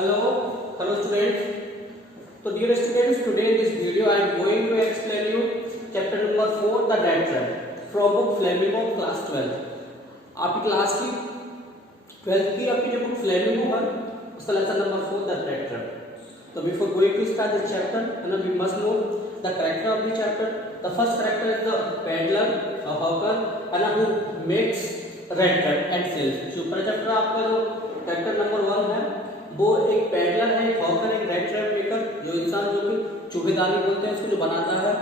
Hello students. So dear students, today in this video I am going to explain you chapter number 4, the red thread from book Flamingo class 12. आपकी class की 12th की आपकी जो book flamingo है उसका lesson number 4, the red thread. So before going to start the chapter, we must know the character of the chapter. The first character is the peddler, a hawker, who makes red thread and sells. जो पहला chapter आपका जो character number 1 है वो एक peddler है, एक hawker, एक रेड थ्रेड मेकर, जो इंसान जो कि चूहेदानी बोलते हैं उसको जो बनाता है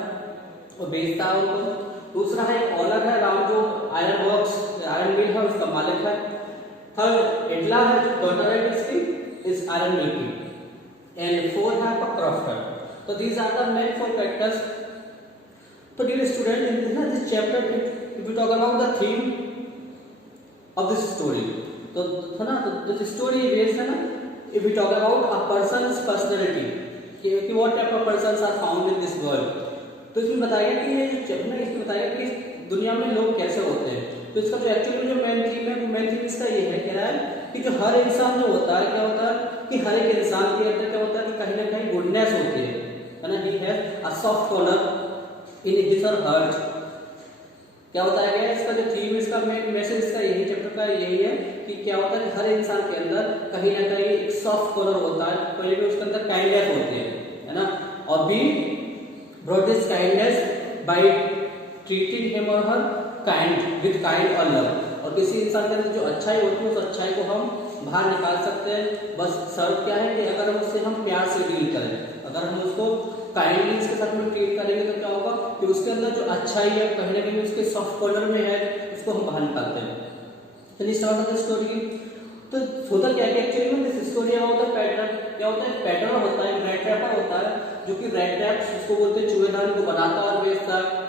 और बेचता है उनको. दूसरा है ऑनर है, राम जो आयरन वर्क्स आयरन मिल है उसका मालिक है. थर्ड एडला है, जो डॉटर है इसकी इस आयरन मिल की. एंड फोर्थ है आपका क्रॉफ्टर. तो these are the main four characters. तो dear student, in this chapter if you talk about the theme of this story, तो है ना, तो दिस स्टोरी बेस्ड है ना, if we talk about a person's personality, कि what type of persons are found in this world, तो इसमें बताएगा कि ये जो चैप्टर है इसमें बताएगा कि दुनिया में लोग कैसे होते हैं. तो इसका जो एक्चुअली जो मेन थीम है वो मेन थीम इसका ये है, कह रहा है कि जो हर इंसान जो होता है, क्या होता है कि हर एक इंसान के अंदर क्या होता है कि कहीं ना कहीं गुडनेस होती है ना. He has a soft corner in his और हर्ट. क्या होता है इसका जो थीम, इसका मेन मैसेज इसका यही चैप्टर का यही है कि क्या होता है कि हर इंसान के अंदर कहीं ना कहीं एक सॉफ्ट कॉर्नर होता है, कहीं भी उसके अंदर काइंडनेस होती है ना. और be brought this kindness by treating him और हर काइंड विद काइंड और लव. और किसी इंसान के अंदर जो अच्छाई होती है उस अच्छाई को हम बाहर निकाल सकते हैं. बस शर्त क्या है कि अगर हम उससे हम प्यार से डील करें, अगर हम उसको काइंडली इसके साथ में ट्रीट करेंगे तो क्या होगा कि उसके अंदर जो अच्छाई है कहीं ना कहीं उसके सॉफ्ट कॉर्नर में है, उसको हम बाहर निकालते हैं. तो स्टार्ट ऑफ द स्टोरी. तो होता क्या है एक्चुअली में this story about the pattern. क्या होता है, पैटर्न होता है, रेड ट्रैपर होता है, जो कि रेड ट्रैप्स उसको बोलते हैं चूहेदान को बनाता और बेचता है.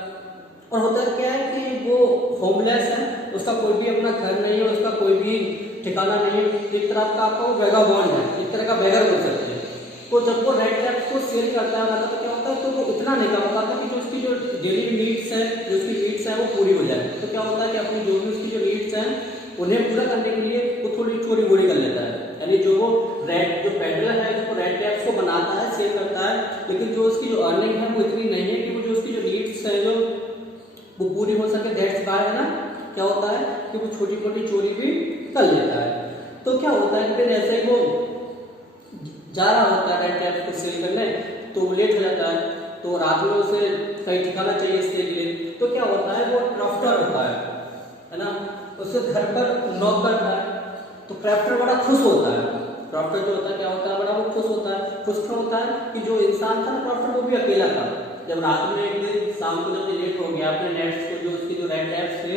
और होता क्या है कि वो होमलेस है, उसका कोई भी अपना घर नहीं है, उसका कोई भी ठिकाना नहीं है, एक तरह का आपको वेगाबॉन्ड है, एक तरह का बेगर बोल सकते हैं. तो जब वो रेड ट्रैप्स को सेल करता है तो क्या होता है, तो वो इतना नहीं कर पाता कि जो उसकी जो डेली नीड्स है, जो उसकी नीड्स है वो पूरी हो जाए. तो क्या होता है कि अपनी जो भी उसकी जो नीड्स हैं उन्हें पूरा करने के लिए वो थोड़ी चोरी बोरी कर लेता है. यानी जो वो रेड जो पेडलर है जो रेड टैप्स को बनाता है, सेल करता है, लेकिन जो उसकी जो अर्निंग है वो इतनी नहीं है कि वो जो उसकी जो नीड्स है जो वो पूरी हो सके. दैट्स व्हाई है ना, क्या होता है कि वो छोटी मोटी चोरी भी कर लेता है. तो क्या होता है कि फिर ऐसे ही वो जा रहा होता है रेड टैप्स को सेल करने, तो वो लेट हो जाता है. तो रात में उसे कहीं ठिकाना चाहिए इसके लिए. तो क्या होता है, वो क्रॉफ्टर होता है ना, उसके घर पर नॉक करता है. तो क्रॉफ्टर बड़ा खुश होता है. क्रॉफ्टर जो होता है क्या होता है, बड़ा वो खुश होता है. खुश क्यों होता है कि जो इंसान था क्रॉफ्टर वो भी अकेला था. जब रात में एक दिन शाम को जब लेट हो गया अपने नेट्स को जो उसकी जो रेड टैप्स थे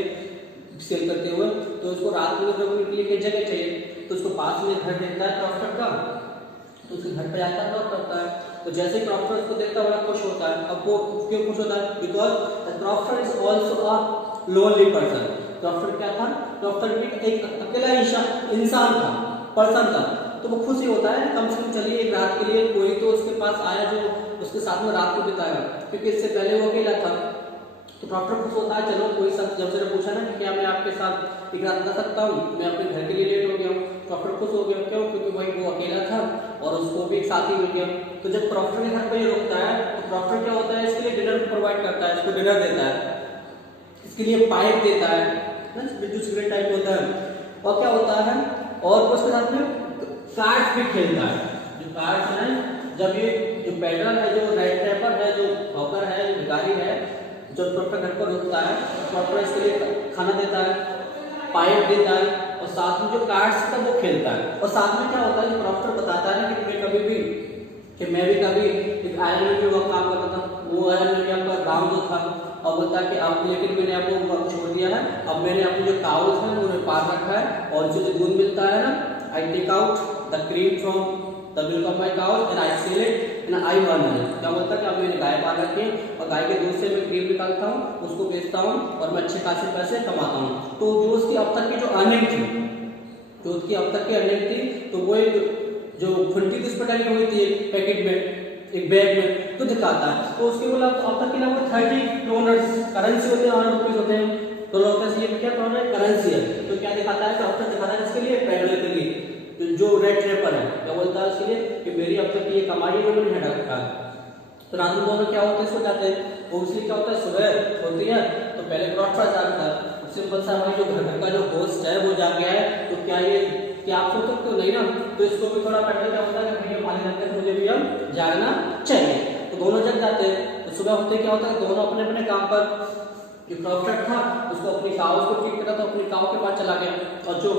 सेल करते हुए, तो उसको रात में रोकने के लिए एक जगह चाहिए. तो उसको पास में घर देखता है क्रॉफ्टर का, तो उसके घर पे जाता है, नॉक करता है. तो जैसे ही क्रॉफ्टर उसको देखता है बड़ा खुश होता है. अब वो क्यों खुश होता है, because the crofter is also a lonely person. Crofter क्या था, क्रॉफ्टर भी एक अकेला इंसान था, पर्सन था. तो वो खुश ही होता है कम से कम चलिए एक रात के लिए कोई तो उसके पास आया जो उसके साथ में रात को बिताएगा, क्योंकि इससे पहले वो अकेला था. तो क्रॉफ्टर खुश होता है, चलो कोई शख्स जब से पूछा ना कि क्या मैं आपके साथ एक रात रह सकता हूँ, मैं अपने घर के लिए लेट हो गया हूँ. क्रॉफ्टर खुश हो गया, क्यों, क्योंकि भाई वो अकेला था और उसको भी एक साथी मिल गया. तो जब क्रॉफ्टर के घर पे रुकता है तो क्रॉफ्टर क्या होता है, इसके लिए डिनर प्रोवाइड करता है, इसको डिनर देता है, इसके लिए पाइप देता है ना, जो सिगरेट टाइप होता है. और क्या होता है, और उसके साथ में कार्ड्स भी खेलता है. जो कार्ड्स हैं, जब ये जो पेडलर है, जो रेड ट्रैपर है, जो हॉकर है, जो भिखारी है, जो क्रॉफ्टर घर पर रुकता है, क्रॉफ्टर इसके लिए खाना देता है, पाइप देता है, और साथ में जो कार्ड्स का वो खेलता है. और साथ में क्या होता है, क्रॉफ्टर बताता है कि मैं कभी भी कि मैं भी कभी एक आयरन में भी काम करता था, वो आयरन में आपका गाँव जो था, और बोलता है कि अब लेकिन मैंने आपको छोड़ दिया है, अब मैंने अपने जो काउस हैं उन्हें पार रखा है, और जो दूध मिलता है ना, I take out the cream from the milk of my cows and I sell it and I earn money. क्या बोलता है कि अब मैंने गाय पाल रखी है और गाय के दूध से मैं क्रीम निकालता हूँ, उसको बेचता हूँ और मैं अच्छे खासे पैसे कमाता हूँ. तो जो उसकी अब तक की जो अर्निंग थी, जो उसकी अब तक की अर्निंग थी, तो वो एक जो खुंटी उस पर डाली हुई थी एक पैकेट में, एक बैग में, तो दिखाता है. तो उसके बोला अब तक के ना वो 30 डॉलर्स करेंसी होते हैं, ₹100 होते हैं. तो लोग ये क्या करेंसी है. तो क्या दिखाता है, क्रॉफ्टर दिखाता है इसके लिए, पेडलर के लिए जो रेड ट्रेपर है क्या बोलता है उसके लिए कि मेरी अब तक ये कमाई है मैंने हटा रखा है। तो रात में दोनों क्या होते हैं, सो जाते हैं। वो इसलिए क्या होता है, सुबह होती है तो पहले क्रॉफ्टर जागता है, सिंपल सा हमारी जो घर का जो होस्ट है वो जाग गया है, तो क्या आप सो सकते हो, नहीं ना। तो इसको भी थोड़ा पैटर्न क्या होता है कि भैया पानी रखते हैं, मुझे भी अब जागना चाहिए। तो दोनों जग जाते हैं। तो सुबह होते क्या होता है, दोनों अपने अपने काम पर, जो क्रॉफ्टर था उसको अपनी काऊ को ठीक करा तो अपनी काऊ के पास चला गया, और जो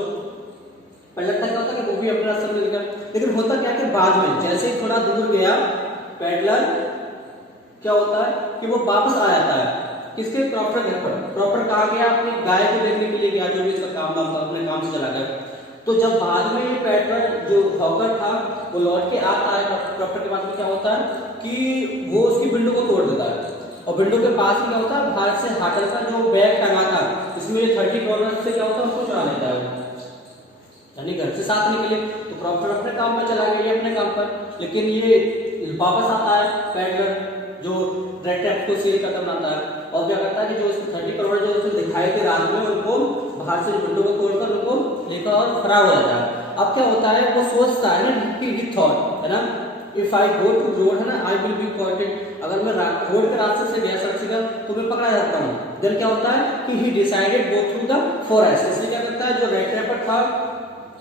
पहले तक क्या होता है कि वो भी अपना सब मिल गया। लेकिन होता क्या कि बाद में जैसे ही थोड़ा दूर गया पैडलर क्या होता है कि वो वापस आ जाता है किसके, क्रॉफ्टर घर पर। क्रॉफ्टर कहाँ गया, अपनी गाय को देखने के लिए गया, जो भी इसका काम था अपने काम से चला गया। तो जब बाद में ये पैडलर जो हॉकर था वो लौट के आता है क्रॉफ्टर के पास में, क्या होता है कि वो उसकी विंडो को तोड़ देता है, और विंडो के पास में क्या होता है, बाहर से हाटर का जो बैग टंगा था इसमें 30 कॉर्नर से क्या होता है उसको चुरा लेता है, यानी घर से साथ निकले। तो क्रॉफ्टर अपने काम पर चला गया, अपने काम पर। लेकिन ये वापस आता है पैडलर जो रेड ट्रैप को सील करता बनाता है, और क्या करता है कि जो उसको 30 करोड़ जो उसने दिखाए थे रात में, उनको बाहर से विंडो को तोड़कर उनको लेकर और फरार हो जाता है। अब क्या होता है, वो सोचता है ना कि थॉट है ना, if I go to road है ना, आई विल बी कॉटेड, अगर मैं रोड के रास्ते से गया सड़क से तो मैं पकड़ा जाता हूँ। देन क्या होता है कि ही decided go through the forest. इसलिए क्या करता है, जो रेड ट्रैपर था,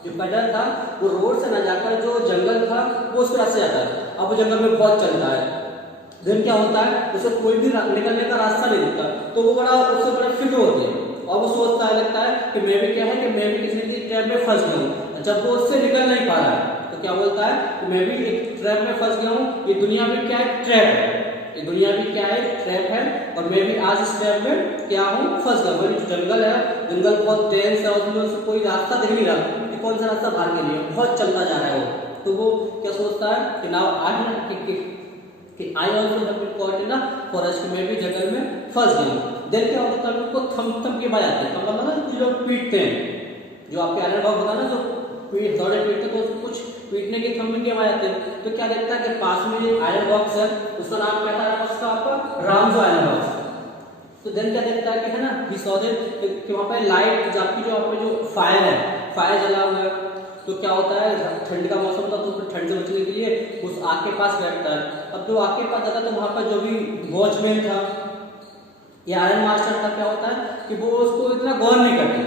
जो पैडलर था, वो रोड से न जाकर जो जंगल था वो उसके रास्ते जाता है। अब वो जंगल में बहुत चलता है, देन क्या होता है उसे कोई भी निकलने का रास्ता नहीं दिखता, तो वो बड़ा उससे बड़ा फिक्र होते हैं, और वो सोचता है, लगता है कि मैं भी क्या है कि मैं भी किसी न किसी ट्रैप में फंस गया हूँ। जब वो उससे निकल नहीं पा रहा है तो क्या बोलता है कि मैं भी एक ट्रैप में फंस गया हूँ, ये दुनिया भी क्या है, ट्रैप है, ये दुनिया भी क्या है, ट्रैप है, और मैं भी आज इस ट्रैप में क्या हूँ, फंस गया। मेरी जो जंगल है, जंगल बहुत तेज है, उसमें उसे कोई रास्ता दिख नहीं रहा कि कौन सा रास्ता बाहर के लिए, बहुत चलता जा रहा है वो। तो वो क्या सोचता है कि नाउ आई कि I also have been caught in the forest, में भी जंगल में फंस गया। देन क्या होता है, उनको थम के बजाते हैं, मतलब ना जो लोग पीटते हैं, जो आपके आयरन डॉग होता है ना, जो थोड़े पीटते तो उसको कुछ पीटने के थम के बजाते हैं। तो क्या देखता है कि पास में जो आयरन बॉक्स है उसका नाम क्या था उसका, आपका रामजो आयरन बॉक्स। तो देन क्या देखता है कि है ना, ही सॉ दैट कि वहां पे लाइट, आपकी जो आपके जो फायर है, फायर जला हुआ है। तो क्या होता है, ठंड का मौसम था तो ठंड से बचने के लिए उस आग के पास बैठता है। अब जो आग के पास जाता है तो वहां पर जो भी वॉचमैन था या आयरन मास्टर था, क्या होता है कि वो उसको इतना गौर नहीं करते,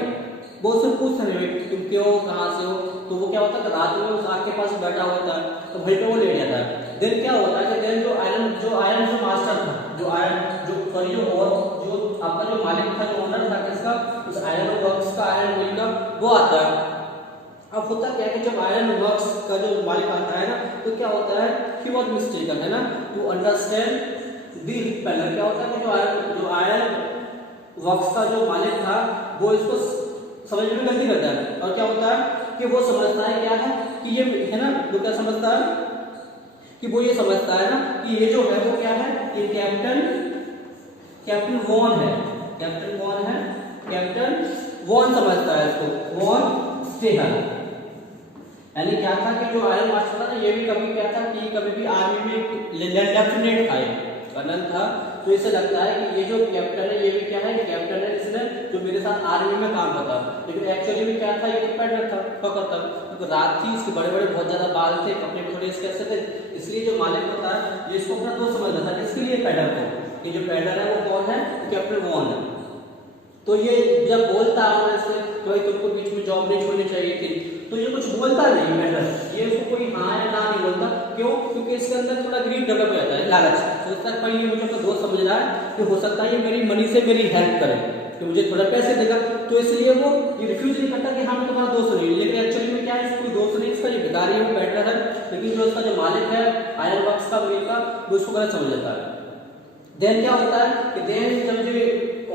वो उससे पूछते नहीं तुम क्यों, कहाँ से हो। तो वो क्या होता है रात में उस आग के पास बैठा होता है, तो वहीं पे वो लेट जाता है। देन क्या होता है कि देन जो आयरन जो मास्टर था, जो आपका जो मालिक था, जो ओनर था किसका, उस आयरन वर्क्स का, आयरन मिल का, वो आता है। अब होता क्या है कि जब आयरन वर्क्स का जो मालिक आता है ना, तो क्या होता है कि बहुत मिस्टेकन है ना, टू अंडरस्टैंड दी पैडलर। क्या होता है कि जो आयरन वर्क्स का जो मालिक था वो इसको समझने में गलती करता है, और क्या होता है कि वो समझता है क्या है कि ये है ना, वो क्या समझता है कि वो ये समझता है ना कि ये जो है वो क्या है, ये कैप्टन वॉन है, कैप्टन वॉन समझता है इसको, वॉन स्टेहन। यानी क्या था कि जो आयरन मास्टर था ना, ये भी कभी क्या था कि कभी भी आर्मी में लेफ्टिनेंट था, कर्नल था। तो इसे लगता है कि ये जो कैप्टन है, ये भी क्या है, कैप्टन है इसने जो मेरे साथ आर्मी में काम करता, लेकिन एक्चुअली में क्या था, ये पैडलर था, पकड़ था। तो रात थी, इसके बड़े बड़े बहुत ज्यादा बाल थे, कपड़े थोड़े इसके ऐसे थे, इसलिए जो मालिक होता है ये इसको अपना दोस्त समझता था, इसके लिए पैडलर को, ये जो पैडलर है वो कौन है, कैप्टन वॉन है। तो ये जब बोलता है इससे तो भाई तुमको बीच में जॉब नहीं छोड़नी चाहिए थी, तो ये कुछ बोलता नहीं पैडलर, ये उसको कोई हाँ या ना नहीं बोलता। क्यों? क्योंकि इसके अंदर थोड़ा ग्रीड डेवलप हो जाता है, लालच। सोचता है भाई ये मुझे अपना दोस्त समझ रहा है कि हो सकता है ये मेरी मनी से मेरी हेल्प करे, कि मुझे थोड़ा पैसे देगा, तो इसलिए वो ये रिफ्यूज नहीं करता कि हाँ मैं तुम्हारा दोस्त नहीं। लेकिन एक्चुअली में क्या है, इसको दोस्त नहीं, इसका ये भिखारी है, वो पैडलर है, लेकिन जो इसका जो मालिक है आयरन वर्क्स का, मिल का, वो उसको गलत समझ लेता है। देन क्या होता है कि देन जब जो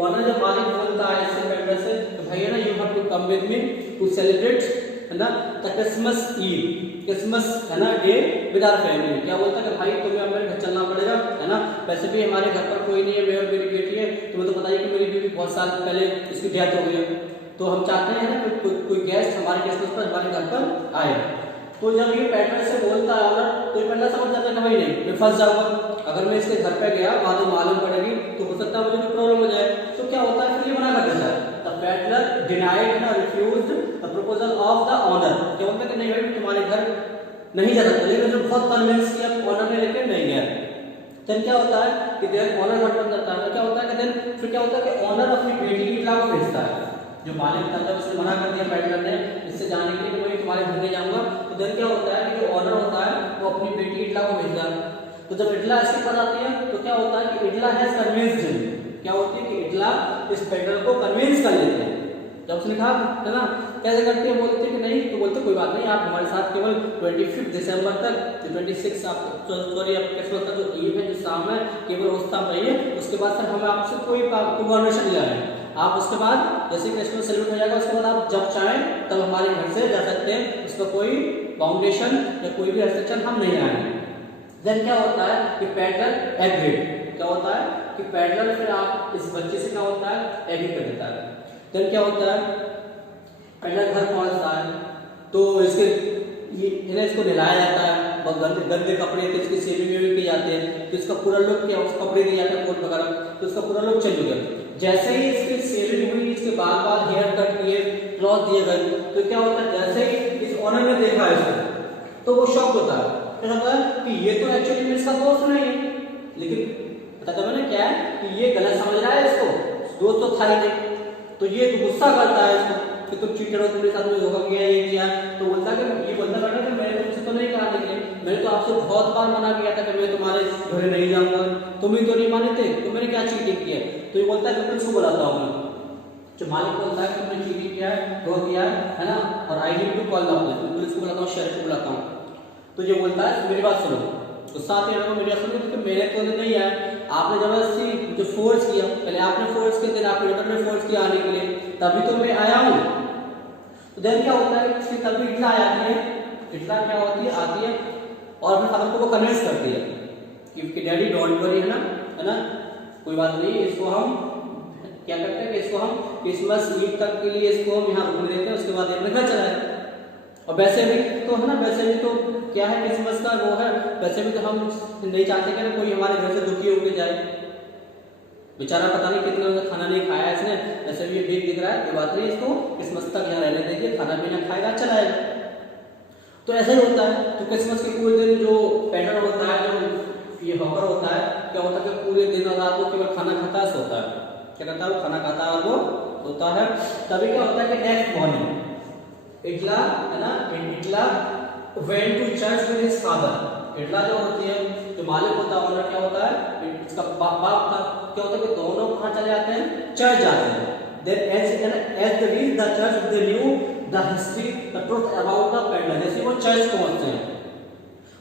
ऑनर जब मालिक बोलता है इससे पैडलर से, तो भैया ना you have to come with me to celebrate है ना द क्रिसमस ईव, क्रिसमस है ना डे विद आवर फैमिली। क्या बोलता है कि भाई तुम्हें हमारे घर चलना पड़ेगा, है ना, वैसे भी हमारे घर पर कोई नहीं है, मैं और मेरी बेटी है, तुम्हें तो पता ही कि मेरी बेटी बहुत साल पहले इसकी डेथ हो गई है, तो हम चाहते हैं ना कोई गेस्ट हमारे क्रिसमस पर हमारे घर पर आए। तो जब ये पैडलर से बोलता है ऑनर, तो ये पैडलर समझ जाता है कि भाई नहीं मैं फंस जाऊंगा, अगर मैं इसके घर पे गया बाद में मालूम पड़ेगी तो हो सकता है मुझे कोई प्रॉब्लम हो जाए। तो क्या होता है फिर ये मना कर देता है, द पैडलर डिनाइड ना refused the proposal of the honour, क्या बोलता है कि नहीं भाई तुम्हारे घर नहीं जा सकता, लेकिन जो बहुत कन्विंस किया ऑनर ने लेके नहीं गया। देन क्या होता है कि देन ऑनर व्हाट करता है, क्या होता है कि देन फिर क्या होता है कि ऑनर अपनी बेटी इटला को भेजता है। जो मालिक था जब उसने मना कर दिया पेडलर ने इससे जाने के लिए कि भाई तुम्हारे घर नहीं जाऊंगा, तो देन क्या होता है कि जो ऑनर होता है वो अपनी बेटी इटला को भेजता है। तो जब इटला इसके पास आती है तो क्या होता है कि इटला हैज कन्विंस्ड हिम, क्या होती है कि इटला इस पेडलर को कन्विंस कर लेते हैं। जब उसने कहा है ना कैसे करते हैं, बोलते हैं कि नहीं, तो बोलते कोई बात नहीं आप हमारे साथ केवल 25 दिसंबर तक, 26 आप सॉरी आप क्रिसमस का जो ईव है जो शाम है केवल उस टाइम रहिए, उसके बाद सर हम आपसे कोई परमिशन नहीं ले रहे हैं। आप उसके बाद जैसे क्रिसमस सेलिब्रेट हो जाएगा उसके बाद आप जब चाहें तब हमारे घर से जा सकते हैं, उसका कोई बाउंडेशन या कोई भी रेस्ट्रिक्शन हम नहीं आएंगे। देन क्या होता है कि पेडलर एग्रीड, क्या होता है कि पेडलर फिर आप इस बच्चे से क्या होता है एग्री कर देता है। देन क्या होता है पेडलर घर पहुंचता है तो इसके इसको नहलाया जाता है, गंदे गंदे कपड़े थे इसकी सेविंग वेविंग की जाते हैं, तो इसका पूरा लुक क्या उस कपड़े दिए जाते हैं कोट वगैरह, तो इसका पूरा लुक चेंज हो गया। जैसे ही इसकी सेविंग हुई, इसके बाल हेयर कट किए, क्लॉथ दिए गए, तो क्या होता है जैसे ही इस ऑनर ने देखा इसको तो वो शॉक होता है, क्या होता है कि ये तो एक्चुअली में इसका दोस्त नहीं है, लेकिन पता मैंने क्या है कि ये गलत समझ रहा है इसको, दोस्त तो था ही नहीं। तो ये तो गुस्सा करता है इसको कि तुम चीटर हो, तुम्हारे साथ में धोखा किया ये किया। तो बोलता है कि ये बोलता बेटा कि मैंने तुमसे तो नहीं कहा, लेकिन मैंने तो आपसे बहुत बार मना किया था कि मैं तुम्हारे घर नहीं जाऊंगा, तुम ही तो नहीं माने थे, तो मैंने क्या चीटिंग किया। तो ये बोलता है कि इसको बुलाता हूँ मैं, जो मालिक बोलता है कि तुमने चीटिंग किया है, धोखा किया है ना, और I need to call the police, police को बुलाता हूँ, शeriff को बुलाता हूँ। तो ये बोलता है मेरी बात सुनो, तो साथ ही मेरी बात सुनो क्योंकि मेरे तो नहीं है, आपने जबरदस्ती जो फोर्स किया, पहले आपने फोर्स किया, फिर आपने रिटर्न में फोर्स किया आने के लिए, तभी तो मैं आया हूँ। तो देन क्या होता है कि तभी इटला आ जाती है, इटला क्या होती है आती है और अपने फादर को कन्विंस करती है कि डैडी डोंट वरी, है ना कोई बात नहीं, इसको हम क्या करते हैं कि इसको हम क्रिसमस ईव तक के लिए इसको हम यहाँ रुकने देते हैं, उसके बाद अपने घर चला जाए। और वैसे भी तो है ना, वैसे भी तो क्या है क्रिसमस का वो है, वैसे भी तो हम नहीं चाहते कि कोई हमारे घर से दुखी होकर जाए, बेचारा पता नहीं कितने दिन खाना नहीं खाया इसने, ऐसे भी ये भीख दिख रहा है, कोई बात नहीं इसको क्रिसमस तक यहाँ रहने देंगे, खाना पीना खाएगा चला जाएगा। तो ऐसा ही होता है। तो क्रिसमस के पूरे दिन जो पेडलर होता है, जो ये हॉकर होता है, क्या होता है कि पूरे दिन और रात को केवल खाना खाता है, सोता है, क्या करता है वो खाना खाता है और वो सोता है। तभी क्या होता है कि नेक्स्ट मॉर्निंग इटला है ना, इटला went to church with his father. इटला जो होती है, जो मालिक होता है ऑनर, क्या होता है इसका बाप का, क्या होता है कि दोनों कहां चले जाते हैं, चर्च जाते हैं। Then as they reach the church they knew the history the truth about the peddler. जैसे वो चर्च पहुंचते हैं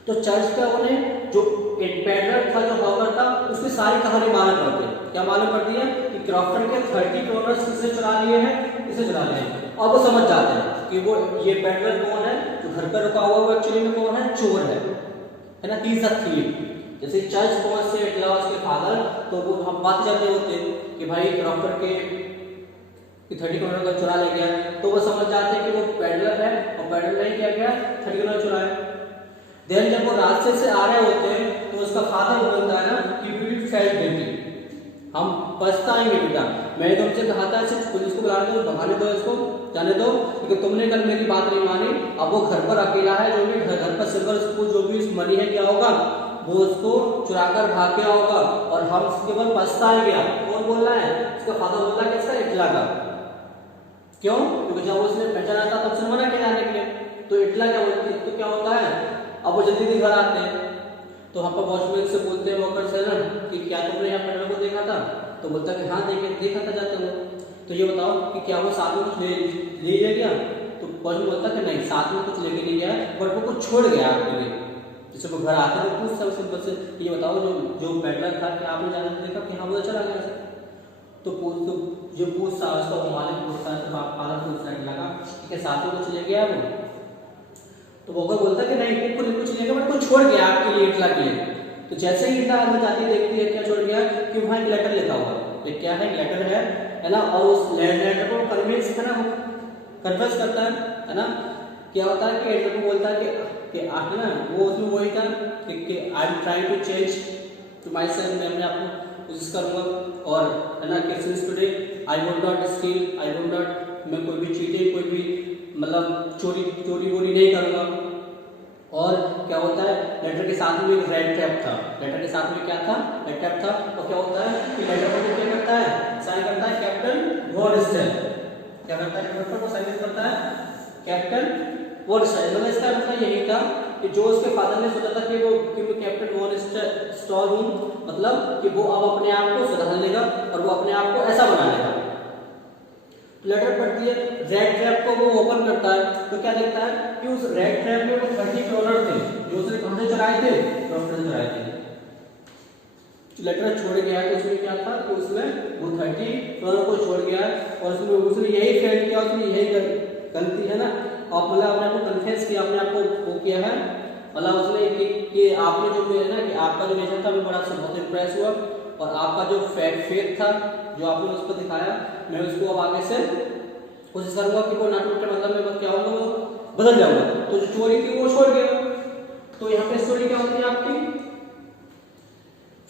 तो चर्च का उन्हें जो पेडलर था, जो हॉकर था, उसकी सारी कहानी मालूम पड़ती है। क्या मालूम पड़ती है कि क्रॉफ्टन के 30 डॉलर्स किसने चुरा लिए हैं, किसने चुरा लिए हैं, और वो समझ जाते हैं कि वो ये पेडलर कौन है, जो घर पर रुका हुआ वो एक्चुअली में कौन है, चोर है ना, ही इज अ थीफ। जैसे चर्च पहुंच से इटला उसके फादर, तो वो हम बात जाते होते कि भाई क्रॉफ्टन के 30 डॉलर का चुरा ले गया, तो वो समझ जाते हैं कि वो पेडलर है और पेडलर नहीं किया गया 30 डॉलर चुराया। देन जब वो रास्ते से आ रहे होते हैं तो उसका फादर बोलता है ना कि वी फेल्ट गिल्टी, हम पछताएंगे बेटा, मैंने तुमसे कहा था सिर्फ पुलिस को बुला दो, भगाने दो, इसको जाने दो, क्योंकि तुमने कल मेरी बात नहीं मानी। अब वो घर पर अकेला है, जो भी घर पर सिल्वर स्पून जो भी मनी है क्या होगा, वो उसको चुराकर भाग गया होगा और हम उसके ऊपर पछताएंगे। कौन बोल रहा है, उसका फादर बोल रहा है, किसका, इटला का। क्यों, क्योंकि जब उसने पहचाना था तब से मना किया जाने के लिए। तो इटला क्या बोलती है, तो क्या होता है, अब वो जल्दी घर आते हैं तो हम पर वॉचमैन से बोलते हैं वॉकर से ना कि क्या तुमने यहाँ पेडलर को देखा था, तो बोलता है कि हाँ देखा था जाते हुए। तो ये बताओ कि क्या वो साथ में कुछ ले गया, तो वॉचमैन बोलता है कि नहीं साथ में कुछ लेके नहीं गया, बट वो कुछ छोड़ गया आपके लिए। जैसे वो घर आते हैं तो पूछता सिंपल से ये बताओ जो पेडलर था कि आपने जाने को देखा कि हाँ वो चला गया। तो जो पूछता है उसका मालिक पूछता है, फादर पूछता है लगा कि साथ में कुछ ले गया वो, तो वो बोलता है कि नहीं कुछ नहीं, बट कुछ छोड़ गया आपके लिए, इटला के लिए। तो जैसे ही इटला अंदर जाती देखती है क्या छोड़ गया, कि वहाँ एक लेटर लिखा हुआ है, क्या है लेटर है ना, और उस लेटर को कन्विंस है ना, कन्विंस करता है ना। क्या होता है कि इटला को बोलता है कि आप ना, वो उसमें वही था कि I am trying to change to myself, मैं अपने आप को कोशिश करूंगा, और है ना कि since today I would not steel, I would not, मैं कोई भी चीटिंग, कोई भी मतलब चोरी वोरी नहीं करूँगा। और क्या होता है, लेटर के साथ में एक रेड ट्रैप था, लेटर के साथ में क्या था, रेड ट्रैप था। और क्या होता है कि लेटर पर क्या करता है, साइन करता है कैप्टन वॉन स्टेल, क्या करता है लेटर पर वो साइन करता है कैप्टन वॉन स्टेल। मतलब इसका मतलब यही था कि जो उसके फादर ने सोचा था कि वो कैप्टन वॉन स्टॉल हूँ, मतलब कि वो अब अपने आप को सुधार लेगा और वो अपने आप को ऐसा बना लेगा। लेटर पढ़ती है, रेड ट्रैप को वो ओपन करता है तो क्या देखता है कि उस रेड ट्रैप में वो 30 डॉलर थे जो उसने कहां से चुराए थे, डॉक्टर से चुराए थे। लेटर छोड़ गया तो उसमें क्या था कि उसमें वो 30 डॉलर को छोड़ गया और उसने यही फेल किया, उसने यही गलती है ना, और मतलब अपने आप को कन्फेस किया, अपने आप को वो किया है, मतलब उसने कि आपने जो है ना कि आपका जो नेचर था मैं बड़ा बहुत इंप्रेस हुआ और आपका जो फेथ था जो आपने उसको दिखाया, मैं उसको अब आगे से कोशिश करूंगा कि वो ना टूटे, मतलब मैं क्या होगा वो बदल जाऊंगा। तो जो चोरी थी वो छोड़ गया। तो यहाँ पे स्टोरी क्या होती है आपकी,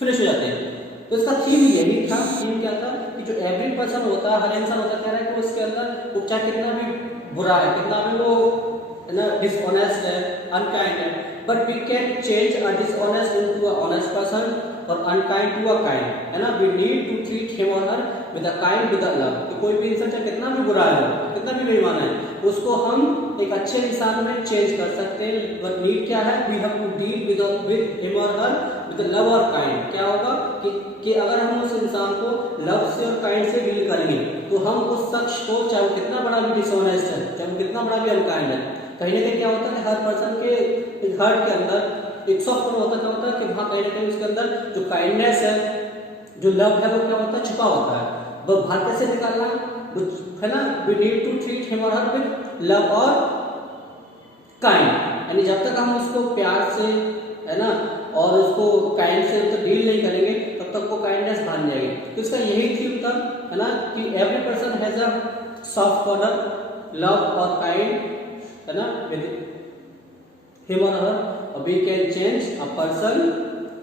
फिनिश हो जाते हैं। तो इसका थीम यही था, थीम क्या था कि जो एवरी पर्सन होता है, हर इंसान होता है, कह रहा है कि उसके अंदर वो चाहे कितना भी बुरा है, कितना भी वो ना डिसऑनेस्ट है, अनकाइंड है, but we can change a dishonest into a honest person और अनकाइंड टू अ काइंड, है ना। We need to treat him और her with a kind with a love. तो कोई भी इंसान चाहे कितना भी बुरा है, कितना भी बेईमान है, उसको हम एक अच्छे इंसान में चेंज कर सकते हैं। बट नीड क्या है, we have to deal with him और हर विद लव और काइंड। क्या होगा कि अगर हम उस इंसान को लव से और काइंड से डील करेंगे तो हम उस शख्स को, चाहे वो कितना बड़ा भी डिसऑनेस्ट है, चाहे वो कितना बड़ा भी अनकाइंड है, कहीं ना कहीं क्या होता है हर पर्सन के हार्ट के अंदर एक सॉफ्ट होता है, क्या होता है कि वहाँ कहीं ना कहीं उसके अंदर जो काइंडनेस है, जो लव है, वो क्या होता है छुपा होता है। वो बाहर कैसे निकालना है ना, we need to treat him और हर विद लव और काइंड, यानी जब तक हम उसको प्यार से, है ना, और उसको काइंड से तो डील नहीं करेंगे तब तक वो काइंडनेस भाग जाएगी। तो इसका यही थीम था, है ना, कि every person has a soft corner, love और काइंड, है ना, विद हिम और her we can change a person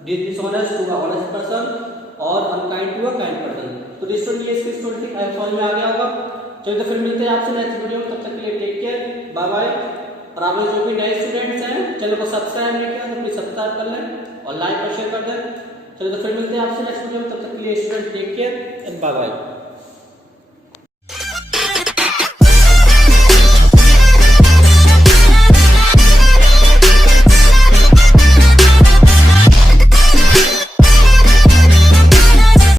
dishonest to a honest person और unkind to a kind person. तो डिस्टोरी ये इसकी स्टोरी थी, आई समझ में आ गया होगा। चलिए तो फिर मिलते हैं आपसे नेक्स्ट वीडियो में, तब तक के लिए टेक केयर, बाय बाय। और आप जो भी नए स्टूडेंट्स हैं चैनल को सब्सक्राइब नहीं किया तो प्लीज सब्सक्राइब कर लें और लाइक और शेयर कर दें। चलिए तो फिर मिलते हैं आपसे नेक्स्ट वीडियो में, तब तक के लिए student take care and bye bye.